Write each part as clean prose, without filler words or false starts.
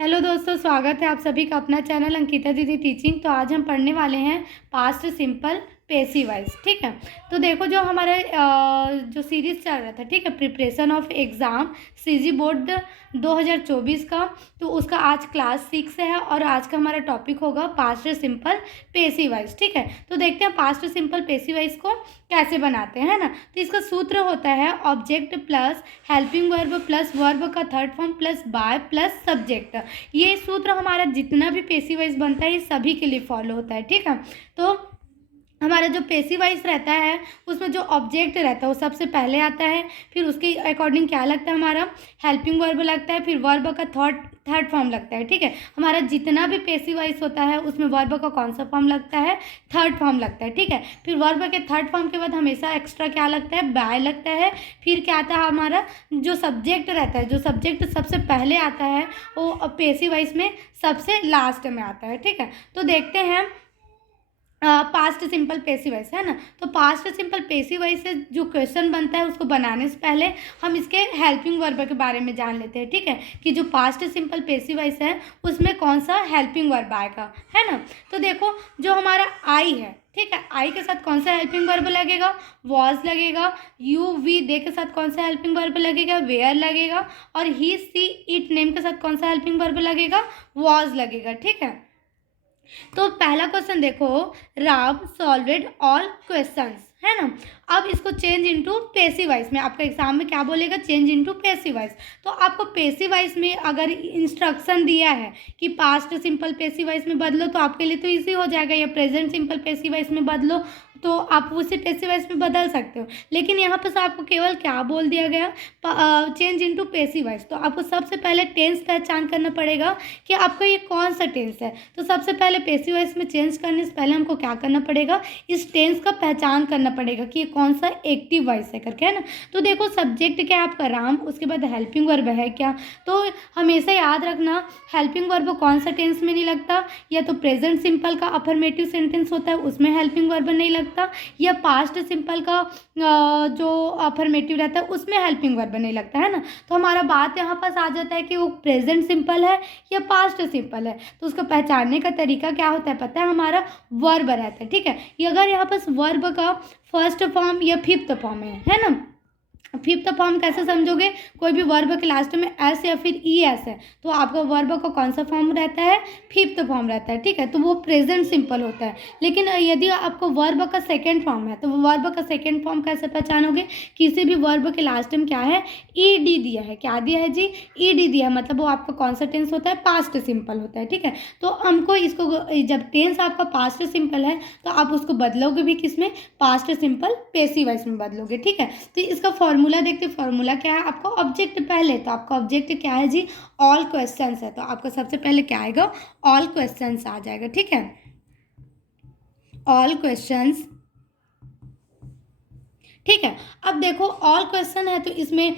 Hello दोस्तों, स्वागत है आप सभी का अपना चैनल अंकिता दीदी टीचिंग। तो आज हम पढ़ने वाले हैं पास्ट सिंपल पेसिव वॉइस। ठीक है, तो देखो जो हमारे जो सीरीज चल रहा था, ठीक है, preparation of exam CG board 2024 का, तो उसका आज क्लास 6 है और आज का हमारा टॉपिक होगा पास्ट सिंपल पेसिव वॉइस। ठीक है, तो देखते हैं पास्ट सिंपल पेसिव वॉइस को कैसे बनाते हैं ना। तो इसका सूत्र होता है object plus helping verb plus verb का third form plus by plus subject. ये सूत्र हमारा जितना भी पेसिव वॉइस बनता है ये सभी के लिए फॉलो होता है। ठीक है, तो हमारा जो पेसिव वॉइस रहता है उसमें जो ऑब्जेक्ट रहता है वो सबसे पहले आता है, फिर उसके अकॉर्डिंग क्या लगता है, हमारा हेल्पिंग वर्ब लगता है, फिर वर्ब का थर्ड फॉर्म लगता है। ठीक है, हमारा जितना भी पेसिव वॉइस होता है उसमें वर्ब का कौन सा फॉर्म लगता है, थर्ड फॉर्म लगता है। ठीक है, फिर वर्ब के थर्ड फॉर्म के बाद हमेशा एक्स्ट्रा क्या लगता है, बाय लगता है। फिर क्या आता है, हमारा जो सब्जेक्ट रहता है, जो सब्जेक्ट सबसे पहले आता है वो पेसिव वॉइस में सबसे लास्ट में आता है। ठीक है, तो देखते हैं पास्ट सिंपल पेसिव वॉइस है ना। तो पास्ट सिंपल पेसिव वॉइस से जो क्वेश्चन बनता है उसको बनाने से पहले हम इसके हेल्पिंग वर्ब के बारे में जान लेते हैं। ठीक है, कि जो पास्ट सिंपल पेसिव वॉइस है उसमें कौन सा हेल्पिंग वर्ब आएगा, है ना। तो देखो जो हमारा आई है, ठीक है, आई के साथ कौन सा हेल्पिंग वर्ब लगेगा, वॉज लगेगा। यू वी दे के साथ कौन सा हेल्पिंग वर्ब लगेगा, वेयर लगेगा। और ही सी इट नेम के साथ कौन सा हेल्पिंग वर्ब लगेगा, वॉज लगेगा। ठीक है, तो पहला क्वेश्चन देखो, राम सॉल्वेड ऑल क्वेश्चंस, है ना। अब इसको चेंज इनटू पेसिव वॉइस में आपका एग्जाम में क्या बोलेगा, चेंज इनटू पेसिव वॉइस। तो आपको पेसिव वॉइस में अगर इंस्ट्रक्शन दिया है कि पास्ट सिंपल पेसिव वॉइस में बदलो तो आपके लिए तो इजी हो जाएगा, या प्रेजेंट सिंपल पेसिव वॉइस में बदलो तो आप उसी पेसिव वॉइस में बदल सकते हो। लेकिन यहाँ पर आपको केवल क्या बोल दिया गया, चेंज इनटू पेसिव वॉइस। तो आपको सबसे पहले टेंस पहचान करना पड़ेगा कि आपका ये कौन सा टेंस है। तो सबसे पहले पेसिव वॉइस में चेंज करने से पहले हमको क्या करना पड़ेगा, इस टेंस का पहचान करना पड़ेगा कि ये कौन सा एक्टिव वॉइस है करके, है ना। तो देखो सब्जेक्ट क्या है आपका राम, उसके बाद हेल्पिंग वर्ब है क्या। तो हमेशा याद रखना हेल्पिंग वर्ब कौन सा टेंस में नहीं लगता, या तो प्रेजेंट सिंपल का अफर्मेटिव सेंटेंस होता है उसमें हेल्पिंग वर्ब नहीं लगता, या पास्ट सिंपल का जो अफर्मेटिव रहता है उसमें हेल्पिंग वर्ब नहीं लगता, है ना। तो हमारा बात यहाँ पास आ जाता है कि वो प्रेजेंट सिंपल है या पास्ट सिंपल है। तो उसको पहचानने का तरीका क्या होता है पता है, हमारा वर्ब रहता है। ठीक है, ये अगर यहाँ पास वर्ब का फर्स्ट फॉर्म या फिफ्थ फॉर्म है ना। फिफ्थ फॉर्म कैसे समझोगे, कोई भी वर्ब के लास्ट में एस या फिर ई एस है तो आपका वर्ब का कौन सा फॉर्म रहता है, फिफ्थ फॉर्म रहता है। ठीक है, तो वो प्रेजेंट सिंपल होता है। लेकिन यदि आपको वर्ब का सेकंड फॉर्म है तो वर्ब का सेकंड फॉर्म कैसे पहचानोगे, किसी भी वर्ब के लास्ट में क्या है, ई डी दिया है, क्या दिया है जी, ई डी दिया है, मतलब वो आपका कौन सा टेंस होता है, पास्ट सिंपल होता है। ठीक है, तो हमको इसको जब टेंस आपका पास्ट सिंपल है तो आप उसको बदलोगे भी किस में, पास्ट सिंपल पेसिव वॉइस में बदलोगे। ठीक है, तो इसका फॉर्मूला देखते, फॉर्मूला क्या है आपका, ऑब्जेक्ट पहले, तो आपका ऑब्जेक्ट क्या है जी, ऑल क्वेश्चंस है, तो आपका सबसे पहले क्या आएगा, ऑल क्वेश्चंस आ जाएगा। ठीक है, ऑल क्वेश्चंस। ठीक है, अब देखो ऑल क्वेश्चन है तो इसमें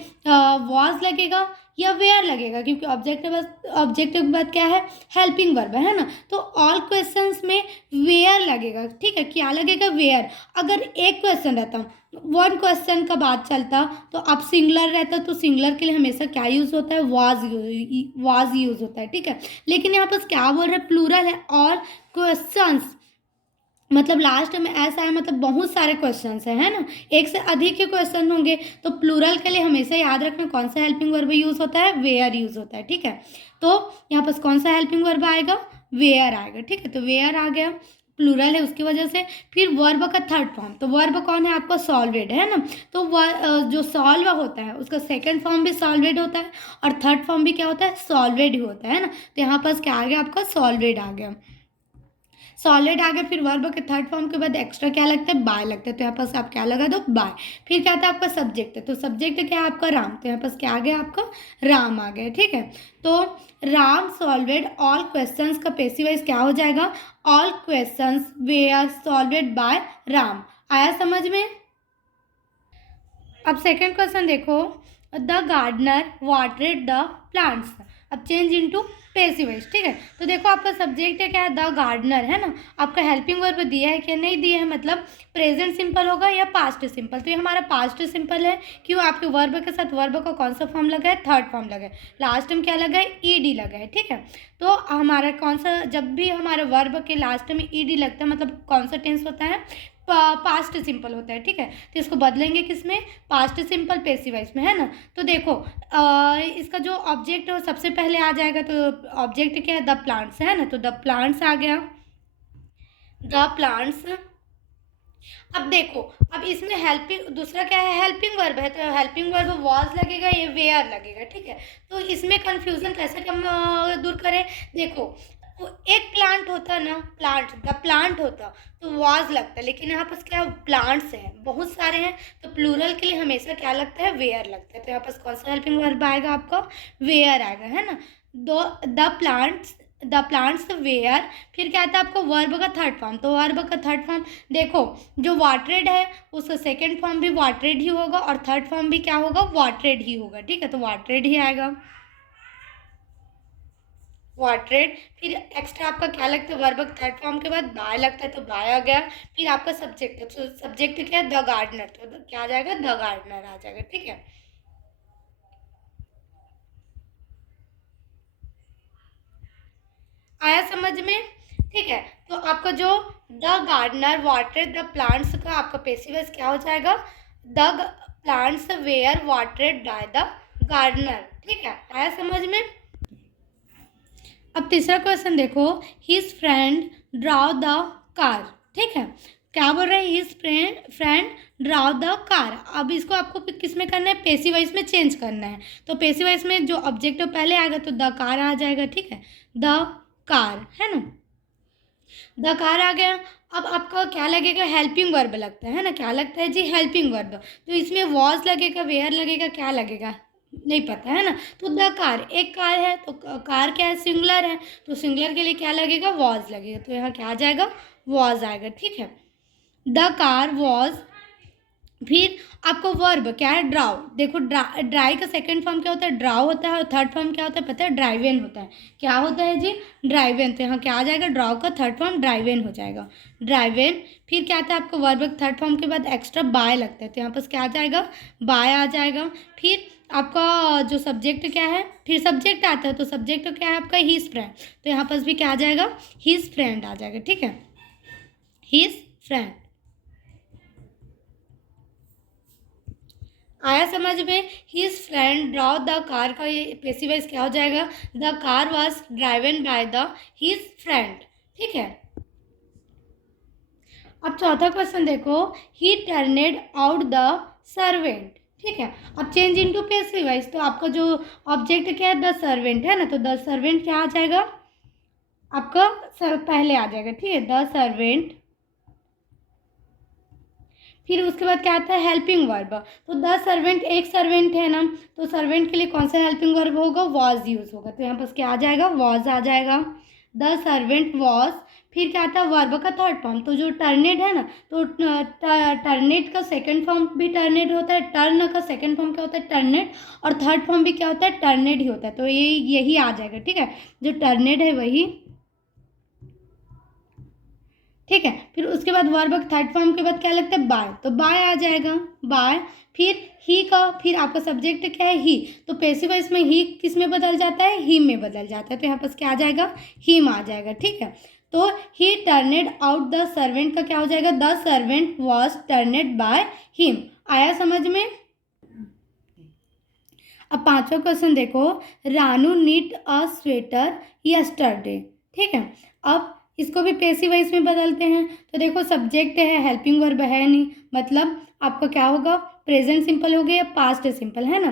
वॉज लगेगा या वेयर लगेगा, क्योंकि ऑब्जेक्ट के बाद क्या है, हेल्पिंग वर्ब है ना। तो ऑल क्वेश्चंस में वेयर लगेगा। ठीक है, क्या लगेगा, वेयर। अगर एक क्वेश्चन रहता, वन क्वेश्चन का बात चलता तो अब सिंगुलर रहता तो सिंगुलर के लिए हमेशा क्या यूज होता है, वाज यूज होता है। ठीक है, लेकिन यहाँ पर क्या बोल रहे हैं, प्लूरल है, ऑल क्वेश्चंस, मतलब लास्ट में ऐसा है, मतलब बहुत सारे क्वेश्चंस है ना, एक से अधिक के क्वेश्चन होंगे। तो प्लूरल के लिए हमेशा याद रखना कौन सा हेल्पिंग वर्ब यूज होता है, वेयर यूज होता है। ठीक है, तो यहाँ पर कौन सा हेल्पिंग वर्ब आएगा, वेयर आएगा। ठीक है, तो वेयर आ गया, प्लूरल है उसकी वजह से। फिर वर्ब का थर्ड फॉर्म, तो वर्ब कौन है आपका, सॉल्वेड है ना। तो जो सॉल्व होता है उसका सेकंड फॉर्म भी सॉल्वेड होता है और थर्ड फॉर्म भी क्या होता है, सॉल्वेड ही होता है ना। तो यहाँ पास क्या आ गया आपका, सॉल्वेड आ गया, सॉलिड आ गया। फिर वर्ब के थर्ड फॉर्म के बाद एक्स्ट्रा क्या लगता है, बाय लगता है, तो यहाँ पास आप क्या लगा दो, बाय। फिर क्या था आपका सब्जेक्ट है, तो सब्जेक्ट क्या है आपका, राम, तो यहाँ पास क्या आ गया आपका, राम आ गया। ठीक है, तो राम सॉल्वेड ऑल क्वेश्चंस का पेसिव वॉइस क्या हो जाएगा, all questions were solved by Ram. आया समझ में। अब सेकेंड क्वेश्चन देखो, the gardener watered the plants. अब चेंज इनटू पेसिव वॉइस, ठीक है। तो देखो आपका सब्जेक्ट है क्या है, द गार्डनर, है ना। आपका हेल्पिंग वर्ब दिया है क्या, नहीं दिया है, मतलब प्रेजेंट सिंपल होगा या पास्ट सिंपल। तो ये हमारा पास्ट सिंपल है। क्यों, आपके वर्ब के साथ वर्ब का कौन सा फॉर्म लगा है, थर्ड फॉर्म लगा है, लास्ट में क्या लगा है, ईडी लगा है, ठीक है। तो हमारा कौन सा, जब भी हमारे वर्ब के लास्ट में ईडी लगता है मतलब कौन सा टेंस होता है, पास्ट सिंपल होता है, ठीक है। तो इसको बदलेंगे किसमें, पास्ट सिंपल पेसिव वॉइस में, है ना। तो देखो इसका जो ऑब्जेक्ट है वो सबसे पहले आ जाएगा। तो ऑब्जेक्ट क्या है, द प्लांट्स, है ना। तो द प्लांट्स आ गया, द प्लांट्स। अब देखो, अब इसमें हेल्पिंग, दूसरा क्या है, हेल्पिंग वर्ब है। तो हेल्पिंग वर्ब वॉज लगेगा, ये वेयर लगेगा, ठीक है। तो इसमें कंफ्यूजन कैसे कम दूर करें, देखो वो एक प्लांट होता ना, प्लांट, द प्लांट होता तो वॉज लगता, लेकिन यहाँ पर क्या प्लांट्स हैं, बहुत सारे हैं, तो प्लूरल के लिए हमेशा क्या लगता है, वेयर लगता है। तो यहाँ पर कौन सा हेल्पिंग वर्ब आएगा आपका, वेयर आएगा, है ना। दो, द प्लांट्स वेयर, फिर क्या आता है आपको वर्ब का थर्ड फॉर्म। तो वर्ब का थर्ड फॉर्म देखो, जो वाटरेड है उसका सेकेंड फॉर्म भी वाटरेड ही होगा और थर्ड फॉर्म भी क्या होगा, वाटरेड ही होगा, ठीक है। तो वाटरेड ही आएगा, वाटरेड। फिर एक्स्ट्रा आपका क्या लगता है, वर्ब थर्ड फॉर्म के बाद बाय लगता है, तो बाय आ गया। फिर आपका सब्जेक्ट है, तो सब्जेक्ट क्या है, द गार्डनर, तो क्या आ जाएगा, द गार्डनर आ जाएगा, ठीक है। आया समझ में, ठीक है। तो आपका जो the gardener water the plants का आपका पैसिव वॉइस क्या हो जाएगा, the plants were watered by the gardener, ठीक है। आया समझ में। अब तीसरा क्वेश्चन देखो, his friend drove the car, ठीक है। क्या बोल रहे हैं, his friend drove the car. अब इसको आपको किस में करना है, पैसिव वॉइस में चेंज करना है। तो पैसिव वॉइस में जो ऑब्जेक्टिव पहले आएगा तो द कार आ जाएगा, ठीक है, द कार, है ना। द कार आ गया। अब आपका क्या लगेगा, हेल्पिंग वर्ब लगता है ना, क्या लगता है जी, हेल्पिंग वर्ब। तो इसमें वॉज लगेगा, वेयर लगेगा, क्या लगेगा नहीं पता, है ना। तो द कार, एक कार है, तो कार क्या है, सिंगुलर है, तो सिंगुलर के लिए क्या लगेगा, वॉज लगेगा। तो यहाँ क्या आ जाएगा, वॉज आएगा, ठीक है। The car was. फिर आपको वर्ब क्या है, ड्राव। देखो ड्राई का सेकंड फॉर्म क्या होता है, ड्राव होता है, और थर्ड फॉर्म क्या होता है पता है, ड्राइवेन होता है। क्या होता है जी, ड्राइवेन। तो यहाँ क्या आ जाएगा, ड्राव का थर्ड फॉर्म ड्राइवेन हो जाएगा, ड्राइवेन। फिर क्या आता है आपको वर्ब थर्ड फॉर्म के बाद एक्स्ट्रा बाय लगता है, तो यहाँ पर क्या आ जाएगा, बाय आ जाएगा। फिर आपका जो सब्जेक्ट क्या है, फिर सब्जेक्ट आता है, तो सब्जेक्ट क्या है आपका, हिज फ्रेंड। तो यहाँ पर भी क्या आ जाएगा, हिज फ्रेंड आ जाएगा, ठीक है, हिज फ्रेंड। आया समझ में। His friend drove the car का ये पैसिव वॉइस क्या हो जाएगा, the car was driven by the his friend, ठीक है। अब चौथा क्वेश्चन देखो, ही टर्नेड आउट द सर्वेंट, ठीक है। अब चेंज इनटू पैसिव वॉइस, तो आपका जो ऑब्जेक्ट क्या है, द सर्वेंट, है ना। तो द सर्वेंट क्या आ जाएगा आपका, पहले आ जाएगा, ठीक है, द सर्वेंट। फिर उसके बाद क्या आता है, हेल्पिंग वर्ब। तो द सर्वेंट, एक सर्वेंट है ना, तो सर्वेंट के लिए कौन सा हेल्पिंग वर्ब होगा, वॉज यूज होगा। तो यहाँ पर क्या आ जाएगा, वॉज आ जाएगा, द सर्वेंट वॉज। फिर क्या आता है वर्ब का थर्ड फॉर्म, तो जो टर्नेड है ना, तो टर्नेड का सेकंड फॉर्म भी टर्नेड होता है, टर्न का सेकंड फॉर्म क्या होता है, टर्नेड, और थर्ड फॉर्म भी क्या होता है, टर्नेड ही होता है। तो ये यही आ जाएगा, ठीक है, जो टर्नेड है वही, ठीक है। फिर उसके बाद वर्ब थर्ड फॉर्म के बाद क्या लगता है, बाय, तो बाय आ जाएगा, बाय। फिर ही का, फिर आपका सब्जेक्ट क्या है, ही। तो पैसिव वॉइस में ही किस में बदल जाता है, ही में बदल जाता है। तो यहाँ पर क्या आ जाएगा, हिम आ जाएगा, ठीक है। तो he turned out the servant का क्या हो जाएगा, the servant was turned by him. आया समझ में। अब पांचवा क्वेश्चन देखो, Ranu knit a sweater yesterday, ठीक है। अब इसको भी पैसिव वॉइस में बदलते हैं। तो देखो सब्जेक्ट है, हेल्पिंग वर्ब है नहीं, मतलब आपका क्या होगा, प्रेजेंट सिंपल हो गया या पास्ट सिंपल, है ना।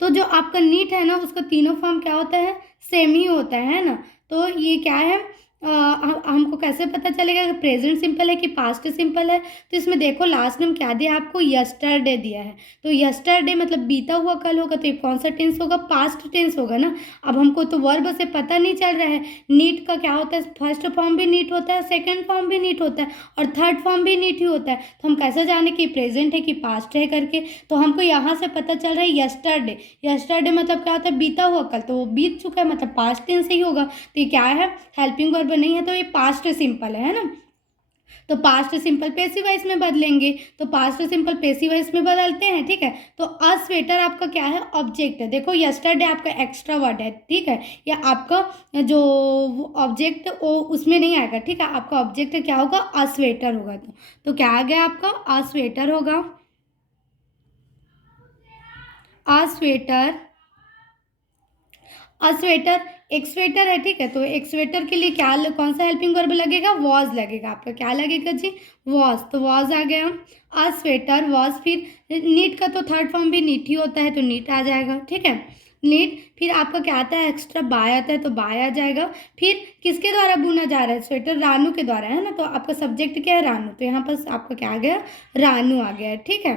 तो जो आपका नीट है ना, उसका तीनों फॉर्म क्या होता है, सेम ही होता है ना। तो ये क्या है, हमको कैसे पता चलेगा कि प्रेजेंट सिंपल है कि पास्ट सिंपल है? तो इसमें देखो लास्ट में हम क्या दिया आपको, यस्टरडे दिया है। तो यस्टरडे मतलब बीता हुआ कल होगा, तो ये कौन सा टेंस होगा, पास्ट टेंस होगा ना। अब हमको तो वर्ब से पता नहीं चल रहा है नीट का क्या होता है, फर्स्ट फॉर्म भी नीट होता है, सेकेंड फॉर्म भी नीट होता है और थर्ड फॉर्म भी नीट ही होता है। तो हम कैसे जाने कि प्रेजेंट है कि पास्ट है करके? तो हमको यहाँ से पता चल रहा है यस्टरडे। यस्टरडे मतलब क्या होता है, बीता हुआ कल, तो वो बीत चुका है मतलब पास्ट टेंस ही होगा। तो ये क्या है, हेल्पिंग वर्ब नहीं है, तो ये पास्ट सिंपल है ना। तो पास्ट सिंपल पेसिव वॉइस में बदलेंगे, तो पास्ट सिंपल पेसिव वॉइस में बदलते हैं, ठीक है। तो अ स्वेटर आपका क्या है, ऑब्जेक्ट है। देखो यस्टरडे आपका एक्स्ट्रा वर्ड है, ठीक है, या आपका जो ऑब्जेक्ट वो उसमें नहीं आएगा, ठीक है। आपका ऑब्जेक्ट क्या होगा, अ स्वेटर होगा। तो क्या आ गया आपका, अ स्वेटर होगा, अ स्वेटर। अ स्वेटर एक स्वेटर है, ठीक है। तो एक स्वेटर के लिए क्या, कौन सा हेल्पिंग वर्ब लगेगा, वॉज लगेगा। आपका क्या लगेगा जी, वॉज। तो वॉज आ गया, अ स्वेटर वॉज। फिर नीट का तो थर्ड फॉर्म भी नीट ही होता है, तो नीट आ जाएगा, ठीक है, नीट। फिर आपका क्या आता है, एक्स्ट्रा बाय आता है, तो बाय आ जाएगा। फिर किसके द्वारा बुना जा रहा है स्वेटर, रानू के द्वारा, है ना। तो आपका सब्जेक्ट क्या है, रानू। तो यहाँ पर आपका क्या आ गया, रानू आ गया, ठीक है।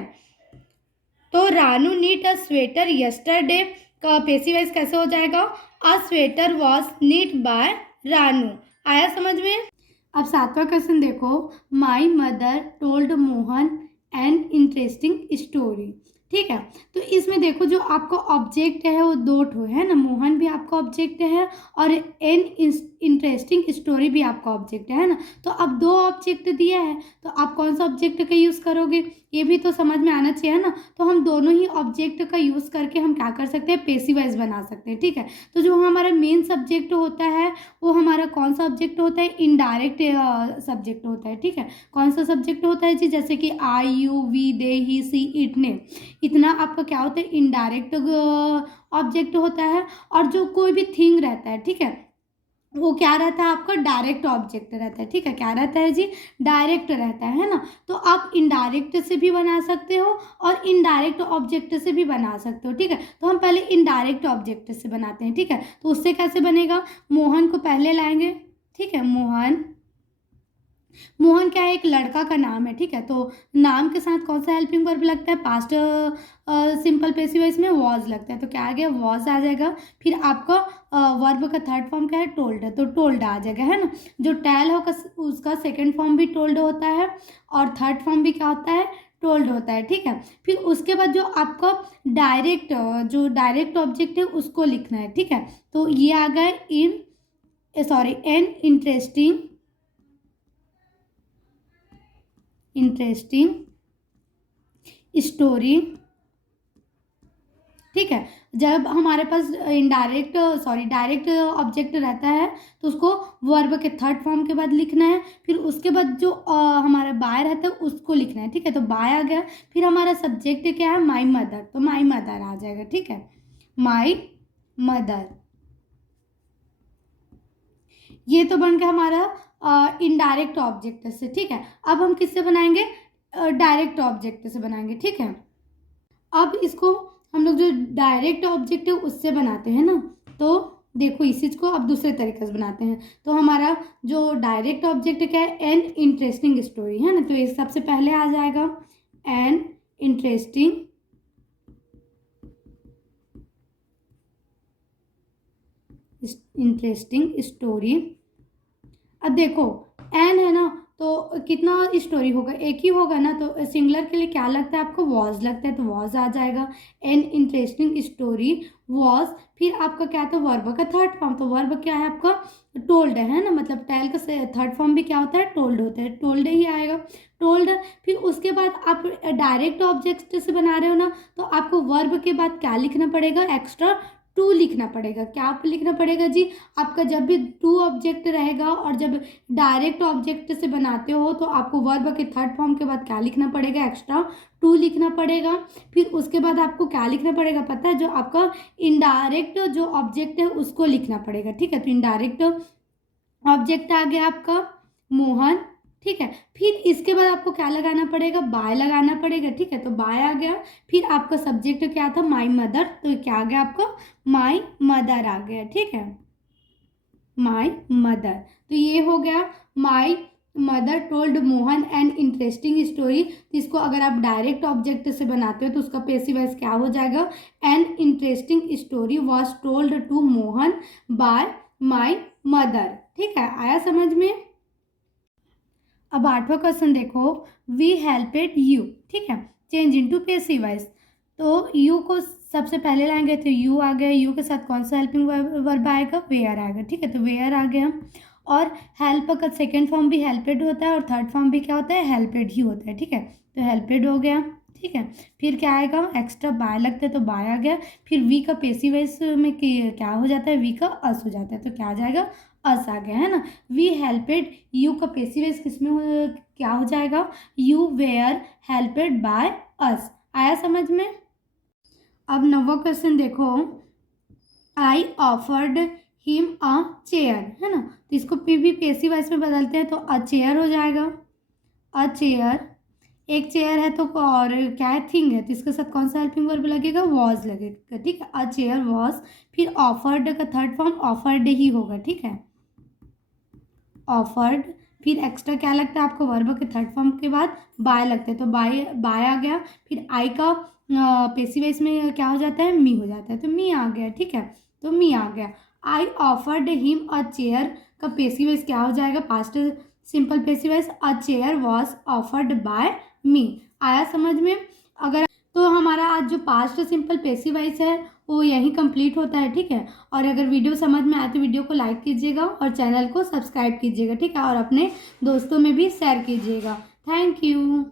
तो Ranu knit a sweater yesterday का पेसिव वॉइस कैसे हो जाएगा, a sweater was knit by Ranu. आया समझ में? अब सातवां क्वेश्चन देखो, my mother told Mohan an interesting story, ठीक है। तो इसमें देखो जो आपका ऑब्जेक्ट है वो दो ठो है ना, मोहन भी आपका ऑब्जेक्ट है और एन इंटरेस्टिंग स्टोरी भी आपका ऑब्जेक्ट है ना। तो अब दो ऑब्जेक्ट दिया है, तो आप कौन सा ऑब्जेक्ट का यूज़ करोगे, ये भी तो समझ में आना चाहिए ना। तो हम दोनों ही ऑब्जेक्ट का यूज़ करके हम क्या कर सकते हैं, पेसिव वॉइस बना सकते हैं, ठीक है। तो जो हमारा मेन सब्जेक्ट होता है वो हमारा कौन सा ऑब्जेक्ट होता है, इनडायरेक्ट सब्जेक्ट होता है, ठीक है। कौन सा सब्जेक्ट होता है जी, जैसे कि I you we they he she it ने, इतना आपका क्या होता है, इनडायरेक्ट ऑब्जेक्ट होता है। और जो कोई भी थिंग रहता है, ठीक है, वो क्या रहता है आपका, डायरेक्ट ऑब्जेक्ट रहता है, ठीक है। क्या रहता है जी, डायरेक्ट रहता है ना। तो आप इनडायरेक्ट से भी बना सकते हो और इनडायरेक्ट ऑब्जेक्ट से भी बना सकते हो, ठीक है। तो हम पहले इनडायरेक्ट ऑब्जेक्ट से बनाते हैं, ठीक है। तो उससे कैसे बनेगा, मोहन को पहले लाएंगे, ठीक है। मोहन, मोहन क्या है, एक लड़का का नाम है, ठीक है। तो नाम के साथ कौन सा हेल्पिंग वर्ब लगता है, पास्ट सिंपल पेसिव वॉइस में वॉज लगता है। तो क्या आ गया, वॉज आ जाएगा। फिर आपका वर्ब का थर्ड फॉर्म क्या है, टोल्ड है, तो टोल्ड आ जाएगा, है ना। जो टेल होगा उसका सेकेंड फॉर्म भी टोल्ड होता है और थर्ड फॉर्म भी क्या होता है, टोल्ड होता है, ठीक है। फिर उसके बाद जो आपका डायरेक्ट ऑब्जेक्ट है उसको लिखना है, ठीक है। तो ये आ गया एन इंटरेस्टिंग स्टोरी, ठीक है। जब हमारे पास डायरेक्ट ऑब्जेक्ट रहता है तो उसको वर्ब के थर्ड फॉर्म के बाद लिखना है। फिर उसके बाद जो हमारा बाय रहता है उसको लिखना है, ठीक है। तो बाय आ गया। फिर हमारा सब्जेक्ट क्या है, माई मदर, तो माई मदर आ जाएगा, ठीक है, माई मदर। ये तो बन गया हमारा इनडायरेक्ट ऑब्जेक्ट से, ठीक है। अब हम किससे बनाएंगे, डायरेक्ट ऑब्जेक्ट से बनाएंगे, ठीक है। अब इसको हम लोग जो डायरेक्ट ऑब्जेक्ट है उससे बनाते हैं ना। तो देखो इसी को अब दूसरे तरीके से बनाते हैं। तो हमारा जो डायरेक्ट ऑब्जेक्ट क्या है, एन इंटरेस्टिंग स्टोरी, है ना। तो ये सबसे पहले आ जाएगा एन इंटरेस्टिंग स्टोरी। अब देखो एन है ना, तो कितना स्टोरी होगा, एक ही होगा ना। तो सिंगुलर के लिए क्या लगता है आपको, वॉज लगता है, तो वॉज आ जाएगा, एन इंटरेस्टिंग स्टोरी वॉज। फिर आपका क्या था, वर्ब का थर्ड फॉर्म, तो वर्ब क्या है आपका, टोल्ड है ना। मतलब टेल का थर्ड फॉर्म भी क्या होता है, टोल्ड होता है, टोल्ड ही आएगा, टोल्ड। फिर उसके बाद आप डायरेक्ट ऑब्जेक्ट से बना रहे हो ना, तो आपको वर्ब के बाद क्या लिखना पड़ेगा, एक्स्ट्रा टू लिखना पड़ेगा। क्या आप लिखना पड़ेगा जी, आपका जब भी टू ऑब्जेक्ट रहेगा और जब डायरेक्ट ऑब्जेक्ट से बनाते हो तो आपको वर्ब के थर्ड फॉर्म के बाद क्या लिखना पड़ेगा, एक्स्ट्रा टू लिखना पड़ेगा। फिर उसके बाद आपको क्या लिखना पड़ेगा पता है, जो आपका इनडायरेक्ट जो ऑब्जेक्ट है उसको लिखना पड़ेगा, ठीक है। तो इनडायरेक्ट ऑब्जेक्ट आ गया आपका मोहन, ठीक है। फिर इसके बाद आपको क्या लगाना पड़ेगा, बाय लगाना पड़ेगा, ठीक है। तो बाय आ गया। फिर आपका सब्जेक्ट क्या था, माई मदर, तो क्या आ गया आपका, माई मदर आ गया, ठीक है, माई मदर। तो ये हो गया माई mother told Mohan an interesting story. इसको अगर आप डायरेक्ट ऑब्जेक्ट से बनाते हो तो उसका पैसिव वॉइस क्या हो जाएगा, an interesting story was told to Mohan by my mother. ठीक है, आया समझ में। अब 8वां क्वेश्चन देखो, वी हेल्पेड यू। ठीक है, चेंज इनटू पैसिव वॉइस। तो यू को सबसे पहले लाएंगे तो यू आ गया, यू के साथ कौन सा हेल्पिंग वर्ब आएगा, वेयर आएगा। ठीक है, तो वेयर आ गया। और हेल्प का सेकेंड फॉर्म भी हेल्पेड होता है और थर्ड फॉर्म भी क्या होता है, हेल्पेड ही होता है। ठीक है, तो हेल्पेड हो गया। ठीक है, फिर क्या आएगा, एक्स्ट्रा बाय लगता है तो बाय आ गया। फिर वी का पैसिव वॉइस में क्या हो जाता है, वी का अस हो जाता है, तो क्या आ जाएगा, अस आ गया, है ना। वी हेल्पेड यू का पैसिव वॉइस किसमें क्या हो जाएगा, यू वेयर हेल्पेड बाय अस। आया समझ में। अब 9वां क्वेश्चन देखो, आई ऑफर्ड हिम अ चेयर, है ना। तो इसको भी पैसिव वॉइस में बदलते हैं तो अ चेयर हो जाएगा। अ चेयर, एक चेयर है तो और क्या है, थिंग है, तो इसके साथ कौन सा हेल्पिंग वर्ब लगेगा, वॉज लगेगा। ठीक है, अ चेयर वॉज। फिर ऑफर्ड का थर्ड फॉर्म ऑफर्ड ही होगा। ठीक है, ऑफर्ड। फिर एक्स्ट्रा क्या लगता है आपको, वर्ब के थर्ड फॉर्म के बाद बाय लगता है, तो बाय बाय आ गया। फिर आई का पैसिव वॉइस में क्या हो जाता है, मी हो जाता है, तो मी आ गया। ठीक है, तो मी आ गया। I offered him a chair का पैसिव वॉइस क्या हो जाएगा, past simple passive voice, a chair was offered by me. आया समझ में। अगर तो हमारा आज जो पास्ट सिंपल पैसिव वॉइस है वो यहीं कंप्लीट होता है। ठीक है, और अगर वीडियो समझ में आए तो वीडियो को लाइक कीजिएगा और चैनल को सब्सक्राइब कीजिएगा। ठीक है, और अपने दोस्तों में भी शेयर कीजिएगा। Thank you.